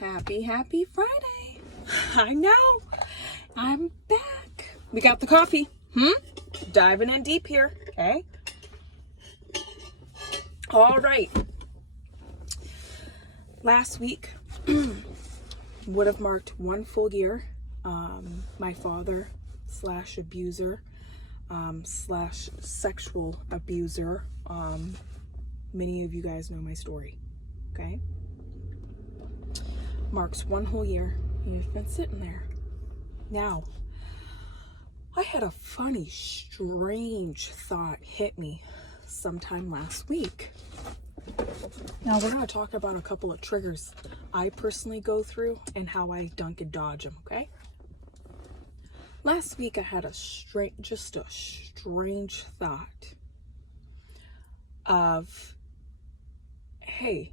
Happy Friday. I know. I'm back. We got the coffee. Diving in deep here. Okay. All right. Last week would have marked 1 full year. My father / abuser / sexual abuser. Many of you guys know my story. Okay. Marks 1 whole year. You've been sitting there. Now, I had a funny, strange thought hit me sometime last week. Now, we're going to talk about a couple of triggers I personally go through and how I dunk and dodge them, okay? Last week, I had a strange thought of, hey,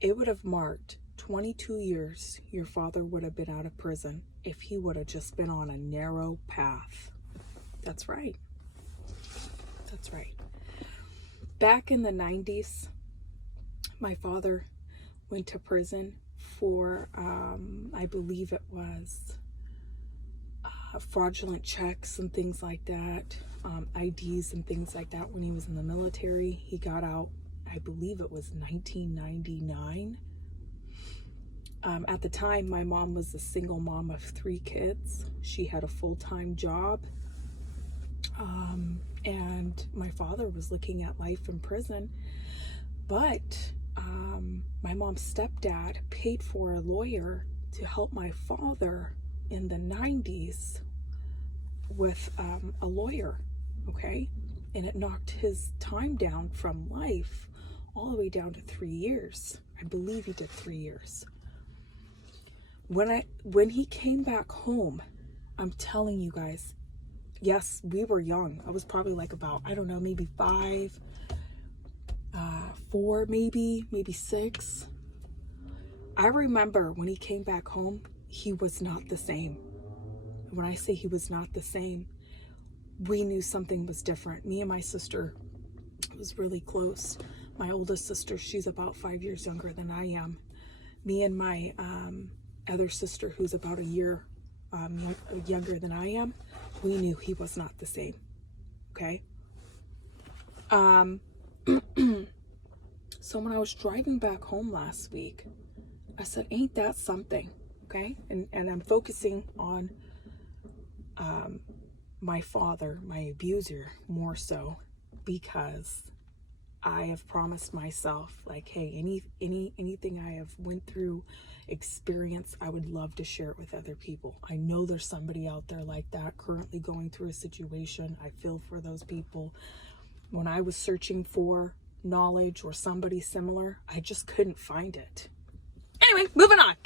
it would have marked 22 years your father would have been out of prison if he would have just been on a narrow path. That's right. That's right. Back in the 90s, my father went to prison for, I believe it was fraudulent checks and things like that, IDs and things like that when he was in the military. He got out, I believe it was 1999. At the time, my mom was a single mom of 3 kids. She had a full-time job. And my father was looking at life in prison. But my mom's stepdad paid for a lawyer to help my father in the 90s with a lawyer, okay? And it knocked his time down from life all the way down to 3 years. I believe he did 3 years. When he came back home, I'm telling you guys, yes, we were young. I was probably like about, I don't know, maybe 5, 4, maybe 6. I remember when he came back home, he was not the same. When I say he was not the same, we knew something was different. Me and my sister was really close. My oldest sister, she's about 5 years younger than I am. Me and my other sister, who's about a year younger than I am, we knew he was not the same. Okay. So when I was driving back home last week, I said, ain't that something? Okay. And I'm focusing on my father, my abuser, more so, because I have promised myself, like, hey, anything I have went through, experience, I would love to share it with other people. I know there's somebody out there like that currently going through a situation. I feel for those people. When I was searching for knowledge or somebody similar, I just couldn't find it. Anyway, moving on.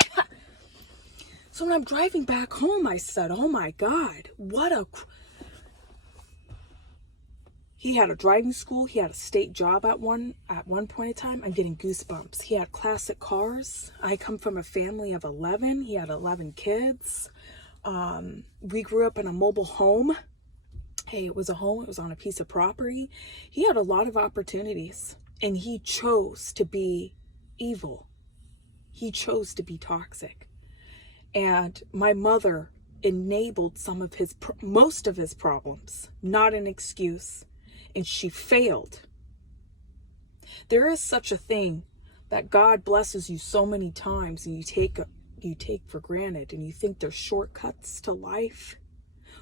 So when I'm driving back home, I said, oh my God, he had a driving school. He had a state job at one point in time. I'm getting goosebumps. He had classic cars. I come from a family of 11. He had 11 kids. We grew up in a mobile home. Hey, it was a home. It was on a piece of property. He had a lot of opportunities, and he chose to be evil. He chose to be toxic. And my mother enabled most of his problems, not an excuse. And she failed. There is such a thing that God blesses you so many times and you take for granted, and you think there's shortcuts to life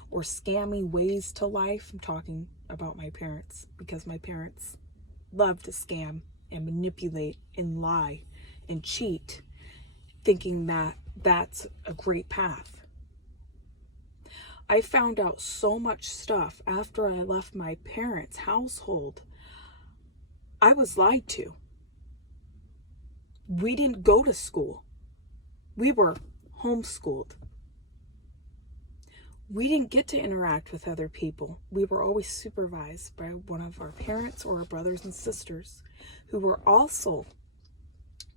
or scammy ways to life. I'm talking about my parents, because my parents love to scam and manipulate and lie and cheat, thinking that that's a great path. I found out so much stuff after I left my parents' household. I was lied to. We didn't go to school. We were homeschooled. We didn't get to interact with other people. We were always supervised by one of our parents or our brothers and sisters who were also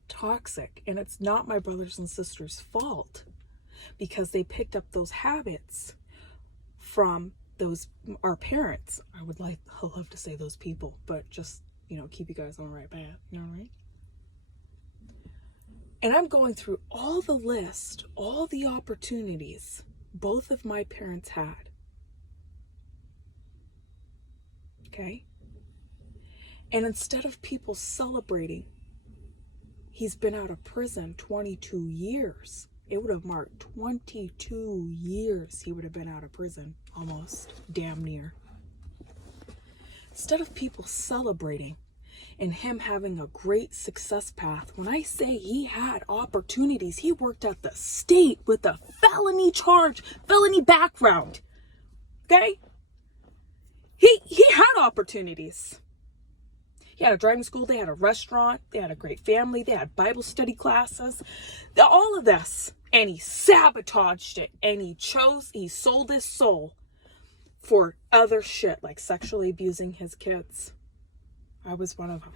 toxic. And it's not my brothers and sisters' fault, because they picked up those habits from our parents. I love to say those people, but just, keep you guys on the right path, right? And I'm going through all the list, all the opportunities both of my parents had. Okay? And instead of people celebrating, he's been out of prison 22 years. It would have marked 22 years he would have been out of prison, almost, damn near. Instead of people celebrating and him having a great success path, when I say he had opportunities, he worked at the state with a felony charge, felony background. Okay? He had opportunities. He had a driving school, they had a restaurant, they had a great family, they had Bible study classes, all of this. And he sabotaged it, and he sold his soul for other shit, like sexually abusing his kids. I was one of them.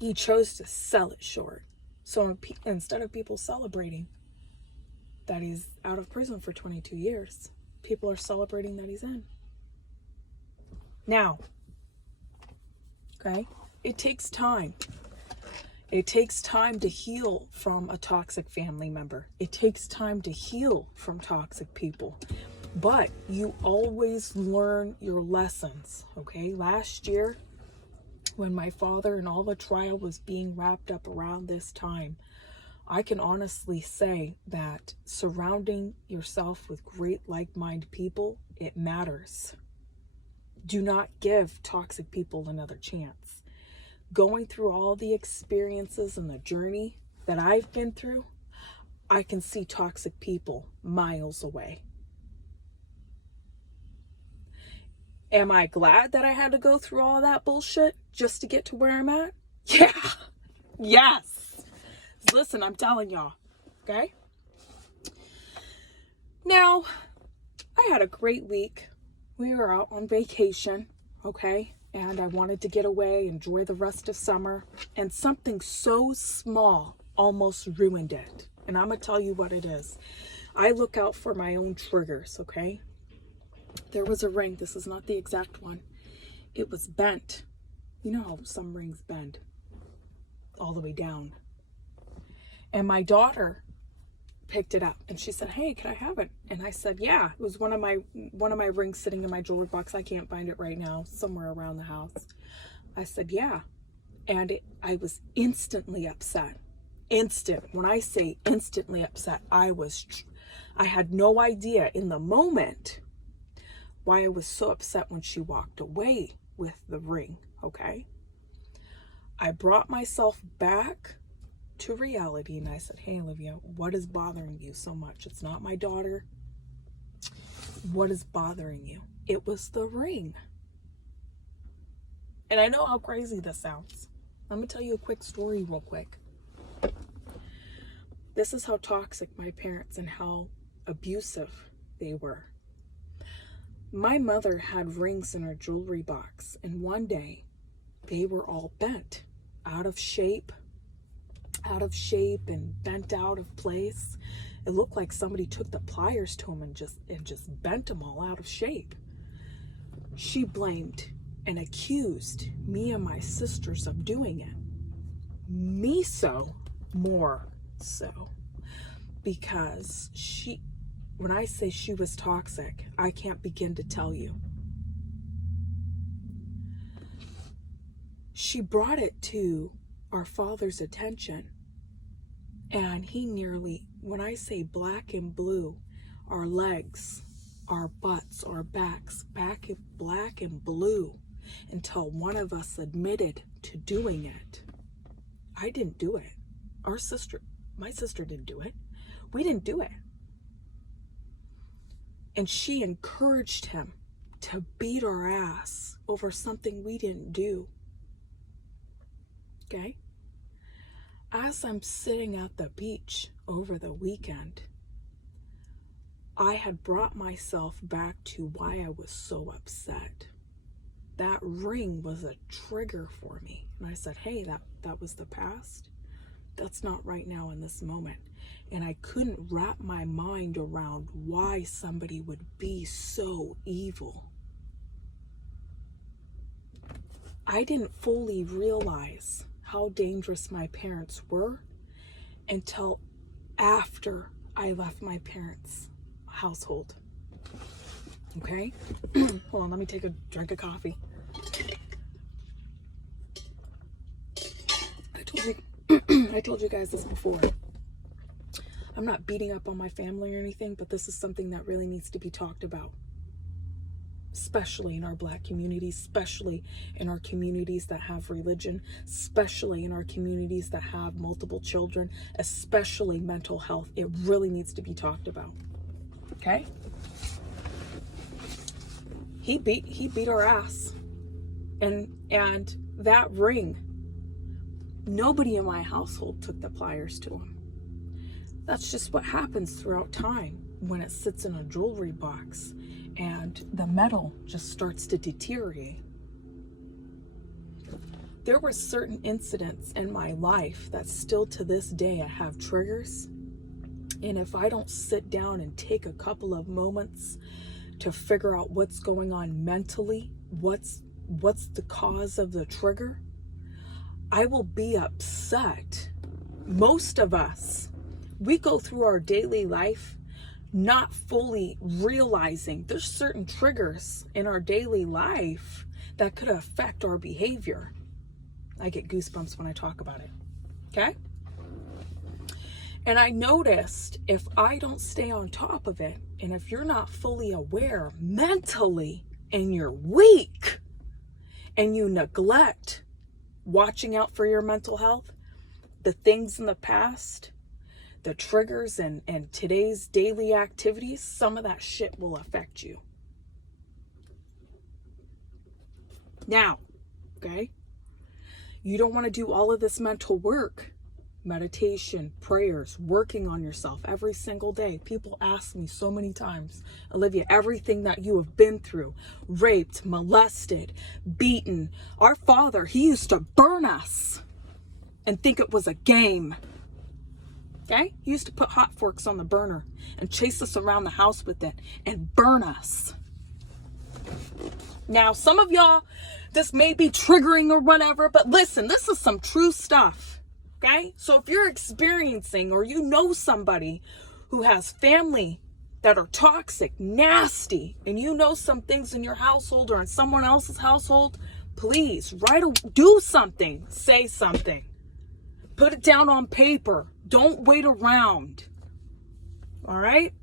He chose to sell it short. So instead of people celebrating that he's out of prison for 22 years, people are celebrating that he's in. Now, okay, it takes time. It takes time to heal from a toxic family member. It takes time to heal from toxic people. But you always learn your lessons, okay? Last year, when my father and all the trial was being wrapped up around this time, I can honestly say that surrounding yourself with great like-minded people, it matters. Do not give toxic people another chance. Going through all the experiences and the journey that I've been through, I can see toxic people miles away. Am I glad that I had to go through all that bullshit just to get to where I'm at? Yeah. Yes. Listen, I'm telling y'all. Okay? Now, I had a great week. We were out on vacation. Okay? And I wanted to get away, enjoy the rest of summer. And something so small almost ruined it. And I'm going to tell you what it is. I look out for my own triggers, okay? There was a ring. This is not the exact one. It was bent. You know how some rings bend all the way down. And my daughter picked it up and she said, "Hey, can I have it?" And I said, "Yeah." It was one of my rings sitting in my jewelry box. I can't find it right now, somewhere around the house. I said, "Yeah." And I was instantly upset. When I say instantly upset, I had no idea in the moment why I was so upset when she walked away with the ring, okay? I brought myself back to reality and I said, "Hey, Olivia, what is bothering you so much? It's not my daughter. What is bothering you?" It was the ring. And I know how crazy this sounds. Let me tell you a quick story real quick. This is how toxic my parents and how abusive they were. My mother had rings in her jewelry box, and one day they were all bent, out of shape and bent out of place. It looked like somebody took the pliers to them and just bent them all out of shape. She blamed and accused me and my sisters of doing it. Me more so, because when I say she was toxic, I can't begin to tell you. She brought it to our father's attention, and he nearly, when I say black and blue, our legs, our butts, our backs, black and blue, until one of us admitted to doing it. I didn't do it. My sister didn't do it. We didn't do it. And she encouraged him to beat our ass over something we didn't do. Okay? As I'm sitting at the beach over the weekend, I had brought myself back to why I was so upset. That ring was a trigger for me. And I said, "Hey, that was the past. That's not right now in this moment." And I couldn't wrap my mind around why somebody would be so evil. I didn't fully realize how dangerous my parents were until after I left my parents' household. Okay? Hold on, let me take a drink of coffee. I told you guys this before. I'm not beating up on my family or anything, but this is something that really needs to be talked about. Especially in our Black communities, especially in our communities that have religion, especially in our communities that have multiple children, especially mental health. It really needs to be talked about. Okay? He beat our ass. And that ring, nobody in my household took the pliers to him. That's just what happens throughout time when it sits in a jewelry box and the metal just starts to deteriorate. There were certain incidents in my life that still to this day I have triggers. And if I don't sit down and take a couple of moments to figure out what's going on mentally, what's the cause of the trigger, I will be upset. Most of us, we go through our daily life not fully realizing there's certain triggers in our daily life that could affect our behavior. I get goosebumps when I talk about it. Okay? And I noticed if I don't stay on top of it, and if you're not fully aware mentally and you're weak and you neglect watching out for your mental health, the things in the past, the triggers and today's daily activities, some of that shit will affect you. Now, okay? You don't want to do all of this mental work, meditation, prayers, working on yourself every single day. People ask me so many times, Olivia, everything that you have been through, raped, molested, beaten. Our father, he used to burn us and think it was a game. Okay? He used to put hot forks on the burner and chase us around the house with it and burn us. Now, some of y'all, this may be triggering or whatever, but listen, this is some true stuff. Okay? So if you're experiencing or you know somebody who has family that are toxic, nasty, and you know some things in your household or in someone else's household, please do something, say something. Put it down on paper. Don't wait around. All right?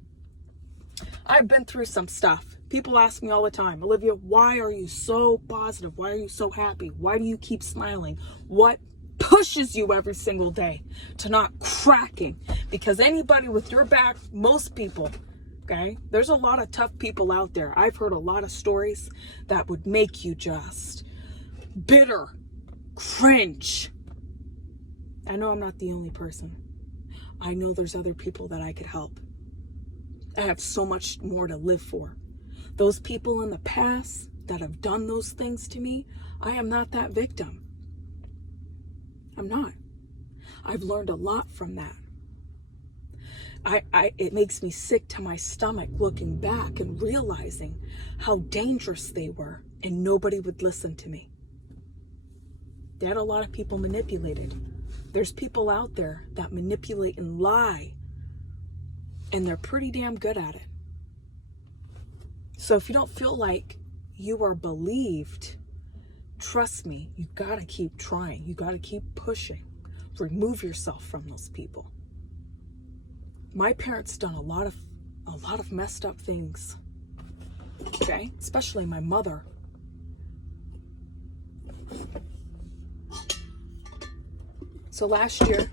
I've been through some stuff. People ask me all the time, Olivia, why are you so positive? Why are you so happy? Why do you keep smiling? What pushes you every single day to not cracking? Because anybody with your back, most people, okay? There's a lot of tough people out there. I've heard a lot of stories that would make you just bitter, cringe. I know I'm not the only person. I know there's other people that I could help. I have so much more to live for. Those people in the past that have done those things to me, I am not that victim. I'm not. I've learned a lot from that. It makes me sick to my stomach looking back and realizing how dangerous they were and nobody would listen to me. They had a lot of people manipulated. There's people out there that manipulate and lie, and they're pretty damn good at it. So if you don't feel like you are believed, trust me, you gotta keep trying. You gotta keep pushing. Remove yourself from those people. My parents done a lot of messed up things. Okay? Especially my mother. So last year,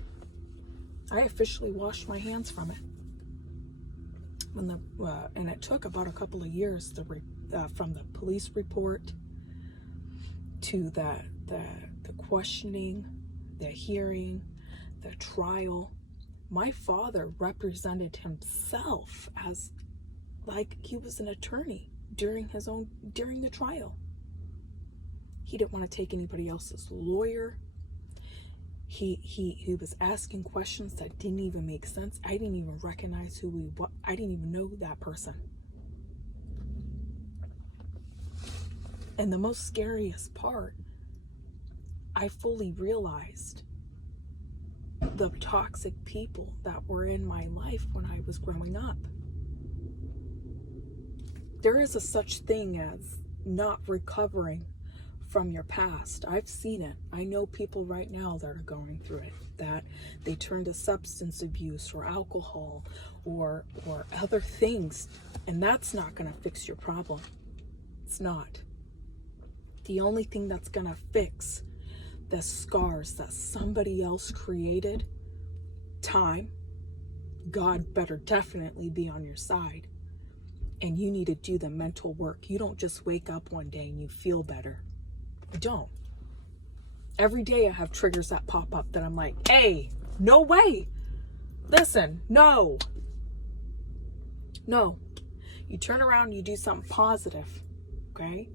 I officially washed my hands from it. And it took about a couple of years from the police report to the questioning, the hearing, the trial. My father represented himself as like he was an attorney during the trial. He didn't want to take anybody else's lawyer. He was asking questions that didn't even make sense. I didn't even recognize I didn't even know that person. And the most scariest part, I fully realized the toxic people that were in my life when I was growing up. There is a such thing as not recovering from your past. I've seen it. I know people right now that are going through it, that they turn to substance abuse or alcohol or other things, and that's not going to fix your problem. It's not. The only thing that's going to fix the scars that somebody else created, time. God better definitely be on your side. And you need to do the mental work. You don't just wake up one day and you feel better. You don't. Every day I have triggers that pop up that I'm like, hey, no way. Listen, no. You turn around and you do something positive, okay?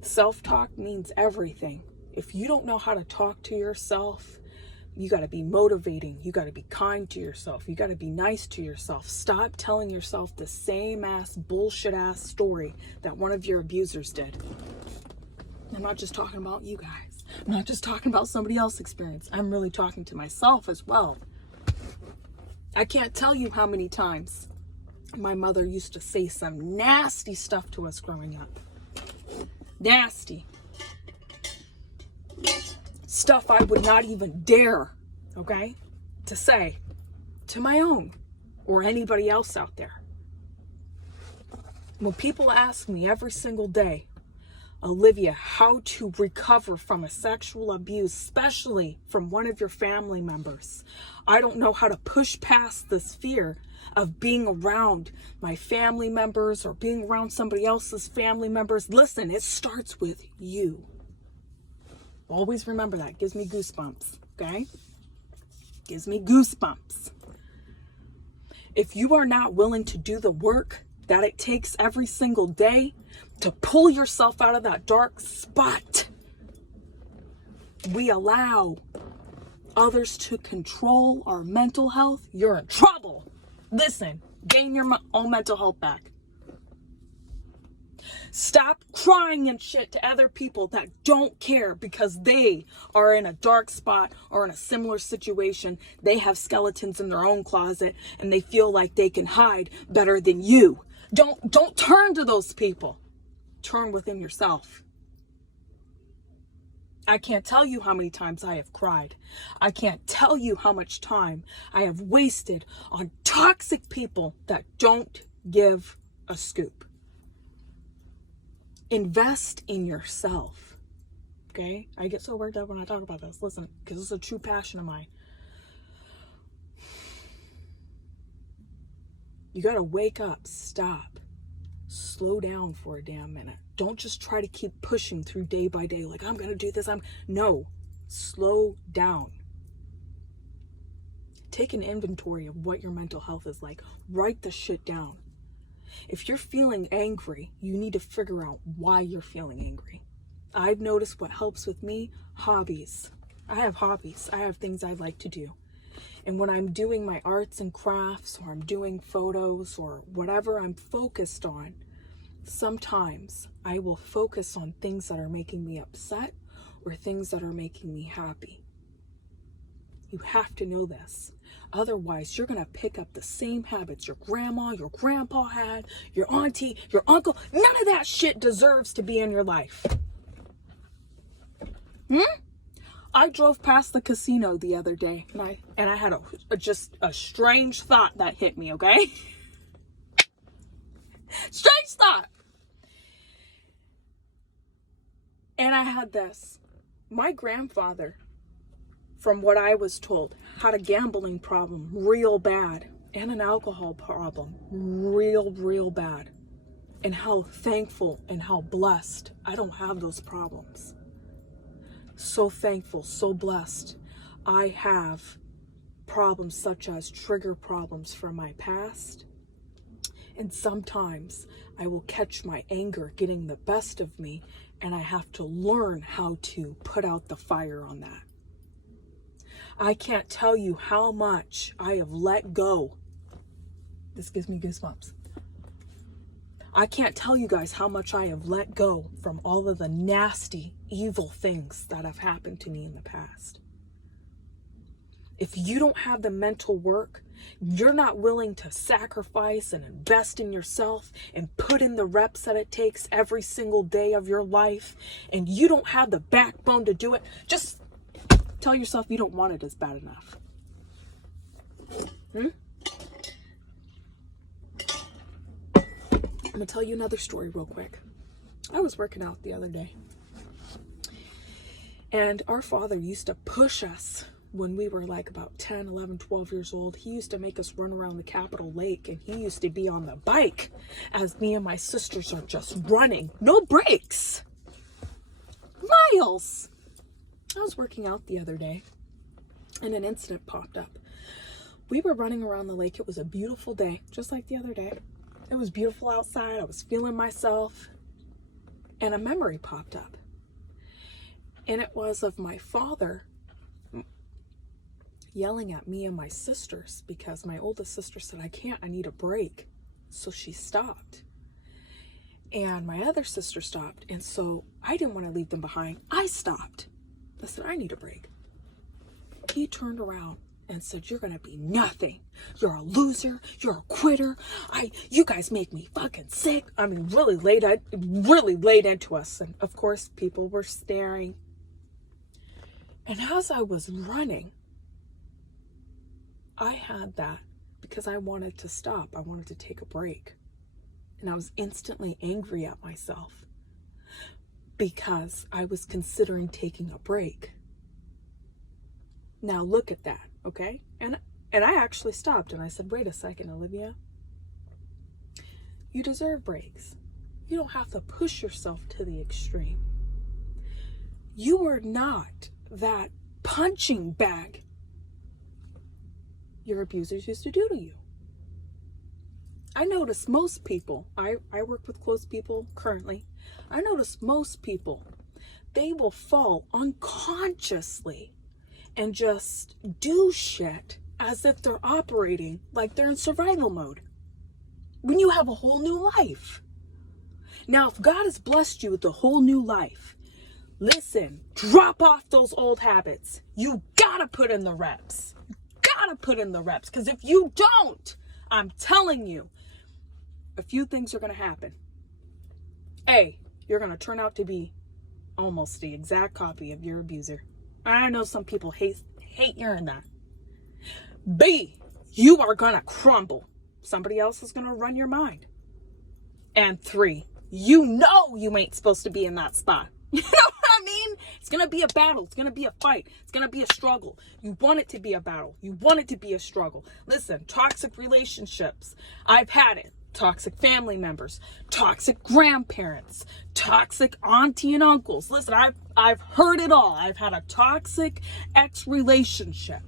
Self-talk means everything. If you don't know how to talk to yourself, you got to be motivating. You got to be kind to yourself. You got to be nice to yourself. Stop telling yourself the same bullshit ass story that one of your abusers did. I'm not just talking about you guys. I'm not just talking about somebody else's experience. I'm really talking to myself as well. I can't tell you how many times my mother used to say some nasty stuff to us growing up. Nasty stuff I would not even dare, okay, to say to my own or anybody else out there. When people ask me every single day, Olivia, how to recover from a sexual abuse, especially from one of your family members, I don't know how to push past this fear of being around my family members or being around somebody else's family members. Listen, it starts with you. Always remember that. Gives me goosebumps, okay? Gives me goosebumps. If you are not willing to do the work that it takes every single day to pull yourself out of that dark spot, we allow others to control our mental health, you're in trouble. Listen, gain your own mental health back. Stop crying and shit to other people that don't care because they are in a dark spot or in a similar situation. They have skeletons in their own closet and they feel like they can hide better than you. Don't turn to those people. Turn within yourself. I can't tell you how many times I have cried. I can't tell you how much time I have wasted on toxic people that don't give a scoop. Invest in yourself. Okay? I get so worked up when I talk about this. Listen, because it's a true passion of mine. You got to wake up, stop, slow down for a damn minute. Don't just try to keep pushing through day by day like I'm going to do this. No, slow down. Take an inventory of what your mental health is like. Write the shit down. If you're feeling angry, you need to figure out why you're feeling angry. I've noticed what helps with me, hobbies. I have hobbies. I have things I like to do. And when I'm doing my arts and crafts or I'm doing photos or whatever I'm focused on, sometimes I will focus on things that are making me upset or things that are making me happy. You have to know this. Otherwise, you're going to pick up the same habits your grandma, your grandpa had, your auntie, your uncle. None of that shit deserves to be in your life. I drove past the casino the other day and I had just a strange thought that hit me, okay? Strange thought. And I had this. My grandfather, from what I was told, had a gambling problem real bad and an alcohol problem real bad. And how thankful and how blessed I don't have those problems. So thankful, so blessed. I have problems such as trigger problems from my past. And sometimes I will catch my anger getting the best of me and I have to learn how to put out the fire on that. I can't tell you how much I have let go. This gives me goosebumps. I can't tell you guys how much I have let go from all of the nasty, evil things that have happened to me in the past. If you don't have the mental work, you're not willing to sacrifice and invest in yourself and put in the reps that it takes every single day of your life, and you don't have the backbone to do it, just tell yourself you don't want it as bad enough. I'm going to tell you another story real quick. I was working out the other day, and our father used to push us when we were like about 10, 11, 12 years old. He used to make us run around the Capitol Lake, and he used to be on the bike as me and my sisters are just running. No brakes. Miles. I was working out the other day, and an incident popped up. We were running around the lake. It was a beautiful day, just like the other day. It was beautiful outside. I was feeling myself, and a memory popped up. And it was of my father yelling at me and my sisters because my oldest sister said, I need a break. So she stopped. And my other sister stopped. And so I didn't want to leave them behind. I stopped. I said, I need a break. He turned around and said, you're going to be nothing. You're a loser. You're a quitter. You guys make me fucking sick. I mean, really laid into us. And of course, people were staring. And as I was running, I had that because I wanted to stop. I wanted to take a break. And I was instantly angry at myself because I was considering taking a break. Now look at that, okay? And I actually stopped and I said, wait a second, Olivia. You deserve breaks. You don't have to push yourself to the extreme. You are not that punching bag your abusers used to do to you. I notice most people, I work with close people currently. I notice most people, they will fall unconsciously and just do shit as if they're operating like they're in survival mode when you have a whole new life. Now, if God has blessed you with a whole new life, listen, drop off those old habits. You gotta put in the reps. Gotta put in the reps, because if you don't, I'm telling you, a few things are going to happen. A, you're going to turn out to be almost the exact copy of your abuser. I know some people hate hearing that. B, you are going to crumble. Somebody else is going to run your mind. And 3, you know you ain't supposed to be in that spot. You know what I mean? It's going to be a battle. It's going to be a fight. It's going to be a struggle. You want it to be a battle. You want it to be a struggle. Listen, toxic relationships. I've had it. Toxic family members, toxic grandparents, toxic auntie and uncles. Listen, I've heard it all. I've had a toxic ex-relationship.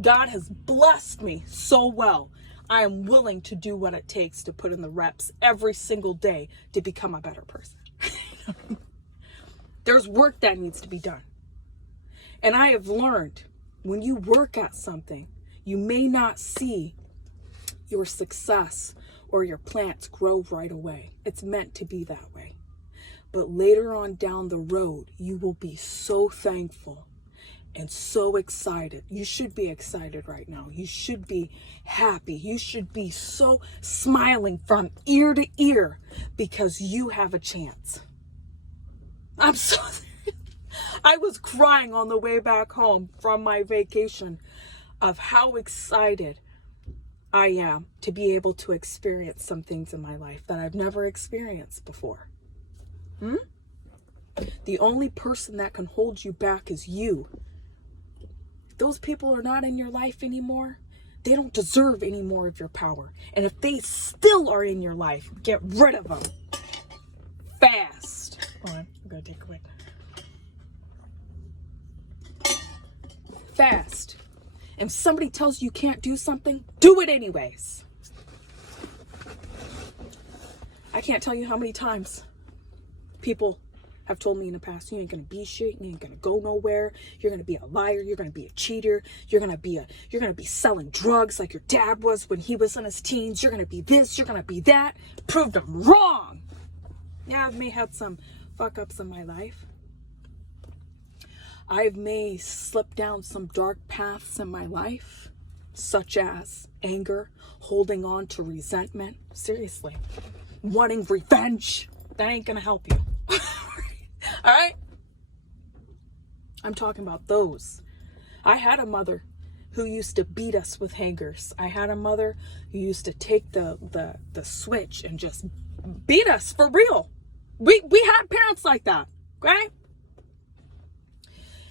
God has blessed me so well. I am willing to do what it takes to put in the reps every single day to become a better person. There's work that needs to be done. And I have learned when you work at something, you may not see your success or your plants grow right away. It's meant to be that way. But later on down the road, you will be so thankful and so excited. You should be excited right now. You should be happy. You should be so smiling from ear to ear because you have a chance. I'm so I was crying on the way back home from my vacation of how excited I am to be able to experience some things in my life that I've never experienced before. The only person that can hold you back is you. Those people are not in your life anymore. They don't deserve any more of your power. And if they still are in your life, get rid of them. Fast. Hold on, I'm going to take a quick. Fast. If somebody tells you can't do something, do it anyways. I can't tell you how many times people have told me in the past, you ain't gonna be shit, you ain't gonna go nowhere, you're gonna be a liar, you're gonna be a cheater, you're gonna be selling drugs like your dad was when he was in his teens, you're gonna be this, you're gonna be that. Proved them wrong. Yeah, I've may had some fuck ups in my life. I've may slipped down some dark paths in my life, such as anger, holding on to resentment. Seriously, wanting revenge. That ain't gonna help you. All right? I'm talking about those. I had a mother who used to beat us with hangers. I had a mother who used to take the switch and just beat us for real. We had parents like that, okay?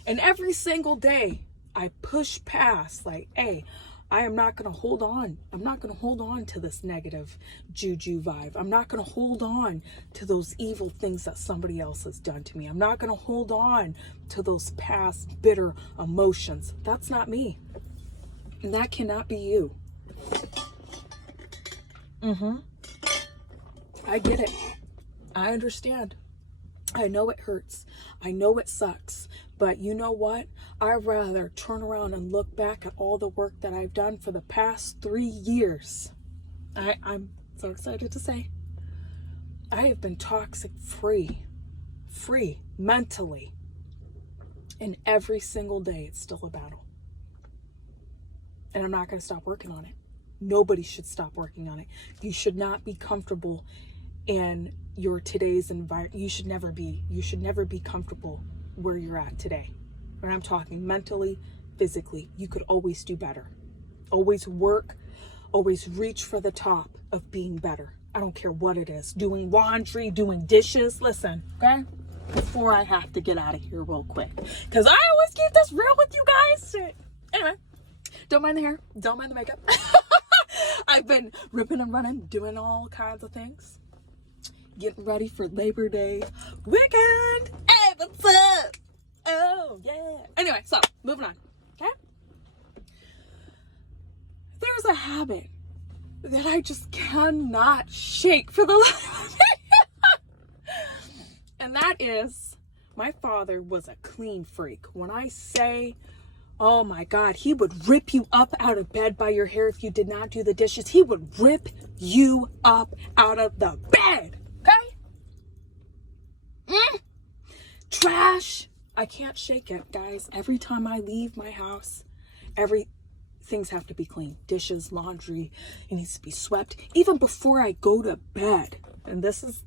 And every single day I push past, like, hey, I am not going to hold on. I'm not going to hold on to this negative juju vibe. I'm not going to hold on to those evil things that somebody else has done to me. I'm not going to hold on to those past bitter emotions. That's not me. And that cannot be you. I get it. I understand. I know it hurts. I know it sucks. But you know what? I'd rather turn around and look back at all the work that I've done for the past 3 years. I'm so excited to say I have been toxic free mentally. And every single day it's still a battle. And I'm not going to stop working on it. Nobody should stop working on it. You should not be comfortable in your today's environment. You should never be comfortable where you're at today. And I'm talking mentally, physically. You could always do better. Always work, always reach for the top of being better. I don't care what it is. Doing laundry, doing dishes. Listen, okay? Before I have to get out of here real quick. Because I always keep this real with you guys. Anyway, don't mind the hair. Don't mind the makeup. I've been ripping and running, doing all kinds of things. Getting ready for Labor Day weekend. Hey, what's up? Oh, yeah. Anyway, so moving on. Okay? There's a habit that I just cannot shake for the life of me. And that is, my father was a clean freak. When I say, oh my God, he would rip you up out of bed by your hair if you did not do the dishes. He would rip you up out of the bed. Trash. I can't shake it, guys. Every time I leave my house, things have to be clean. Dishes, laundry, it needs to be swept. Even before I go to bed. And this is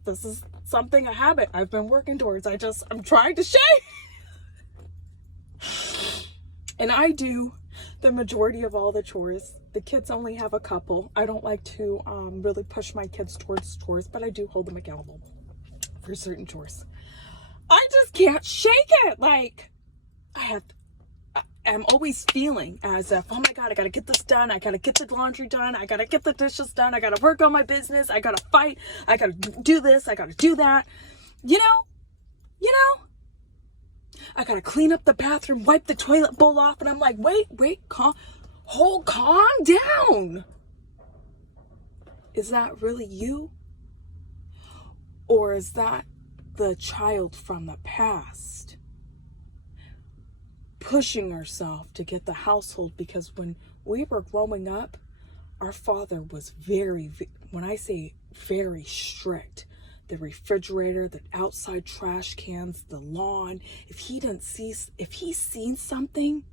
something, a habit I've been working towards. I'm trying to shake. And I do the majority of all the chores. The kids only have a couple. I don't like to really push my kids towards chores, but I do hold them accountable for certain chores. I just can't shake it. Like, I'm always feeling as if, oh my God, I gotta get this done. I gotta get the laundry done. I gotta get the dishes done. I gotta work on my business. I gotta fight. I gotta do this. I gotta do that. You know, I gotta clean up the bathroom, wipe the toilet bowl off. And I'm like, wait, calm down. Is that really you? Or is that the child from the past pushing herself to get the household? Because when we were growing up, our father was very, when I say very strict. The refrigerator, the outside trash cans, the lawn. If he's seen something,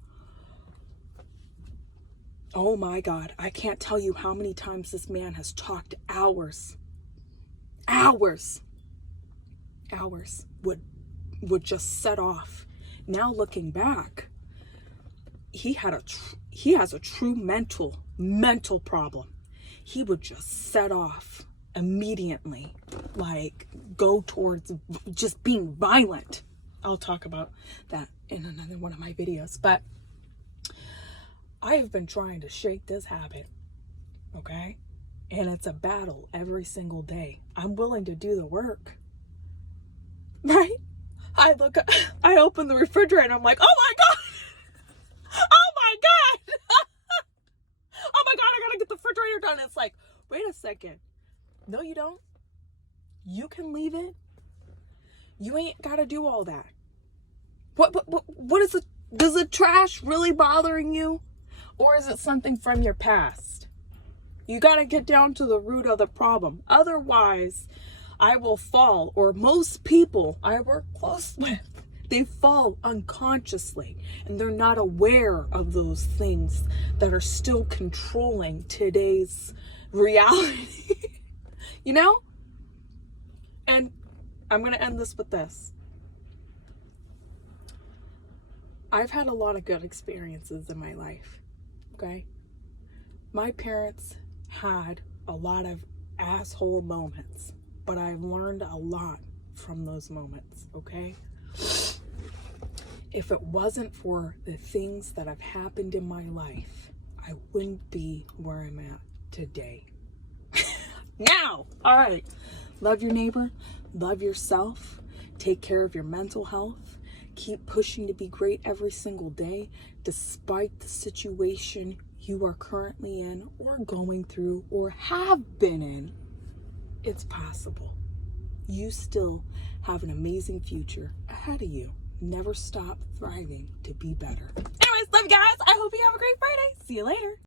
oh my God, I can't tell you how many times this man has talked hours would just set off. Now looking back, he has a true mental problem. He would just set off immediately, like go towards just being violent. I'll talk about that in another one of my videos, but I have been trying to shake this habit, okay? And it's a battle every single day. I'm willing to do the work. Right? I open the refrigerator and I'm like, oh my God. Oh my God. Oh my God, I gotta get the refrigerator done. It's like, wait a second. No, you don't. You can leave it. You ain't got to do all that. What is it? Does the trash really bothering you? Or is it something from your past? You got to get down to the root of the problem. Otherwise, I will fall, or most people I work close with, they fall unconsciously and they're not aware of those things that are still controlling today's reality. You know? And I'm going to end this with this. I've had a lot of good experiences in my life, okay? My parents had a lot of asshole moments, but I've learned a lot from those moments, okay? If it wasn't for the things that have happened in my life, I wouldn't be where I'm at today. Now, all right. Love your neighbor, love yourself, take care of your mental health, keep pushing to be great every single day, despite the situation you are currently in or going through or have been in. It's possible. You still have an amazing future ahead of you. Never stop thriving to be better. Anyways, love you guys. I hope you have a great Friday. See you later.